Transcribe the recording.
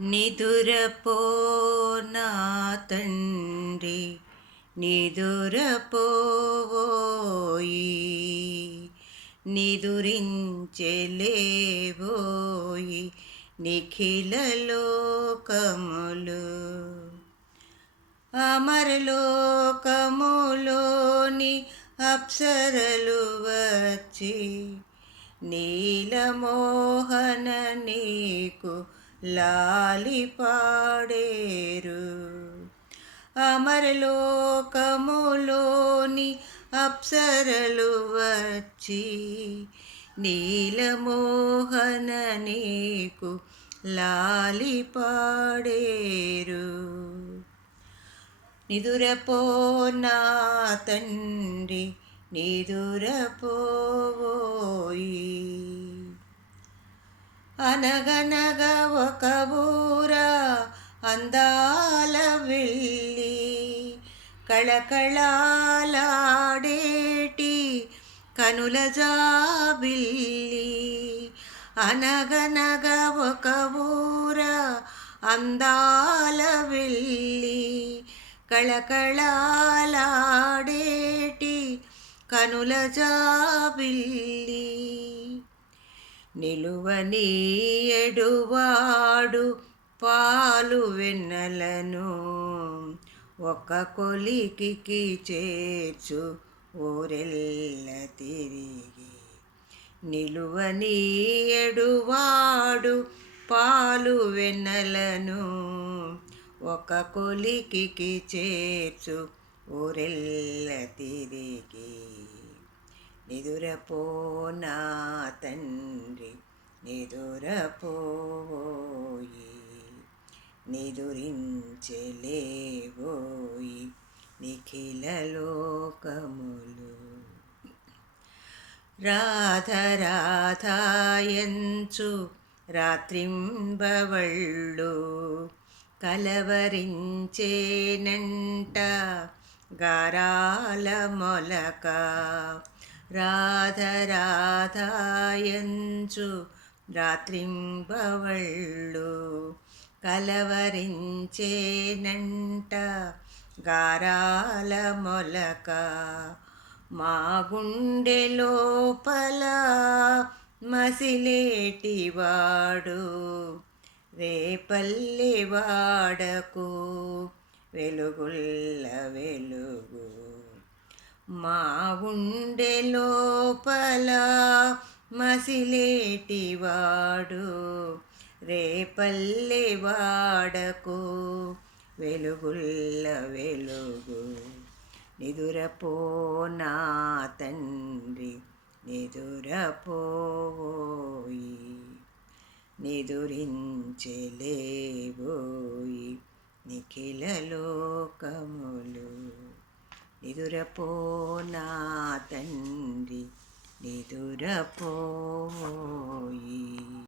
నిదురపో నా తండ్రి నిదురపోయి నిదురించెలేవోయి నిఖిల లోకములు అమరలోకములోని అప్సరలు వచ్చి నీలమోహన నీకు లాలి పాడేరు. అమరలోకములోని అప్సరలు వచ్చి నీలమోహన నీకు లాలి పాడేరు. నిదురపో నా తండ్రి నిదురపోయి. అనగనగ ఒక ఊర అందాల వెళ్ళి కళకళలాడేటి కనుల జాబిల్లి. అనగనగ ఒక ఊర అందాల వెళ్ళి కళకళలాడేటి కనుల జాబిల్లి. నిలువనీయడువాడు పాలు వెన్నెలను ఒక కొలికికి చేర్చు ఊరెల్ల తిరిగి. నిలువనీయడువాడు పాలు వెన్నెలను ఒక కొలికికి చేర్చు ఊరెల్ల తిరిగి. నిదురపో నా తండ్రి నిదురపోయి నిదురించెలేవోయి నిఖిల లోకములు. రాధ రాధాయంచు రాత్రింబవళ్ళు కలవరించేనంట గారాల మొలక. రాధ రాధాయంచు రాత్రింబవళ్ళు కలవరించేనంట గారాల మొలక. మా గుండె లోపల మసిలేటివాడు రేపల్లె వాడకు వెలుగుల్ల వెలుగు. మా గుండె లోపల మసిలేటివాడు రేపల్లె వాడకు వెలుగుల్ల వెలుగు. నిదురపో నా తండ్రి నిదురపోయి నిదురించెలేవోయి నిఖిల లోకములు. నిదురపో నా తండ్రి నిదురపోయి.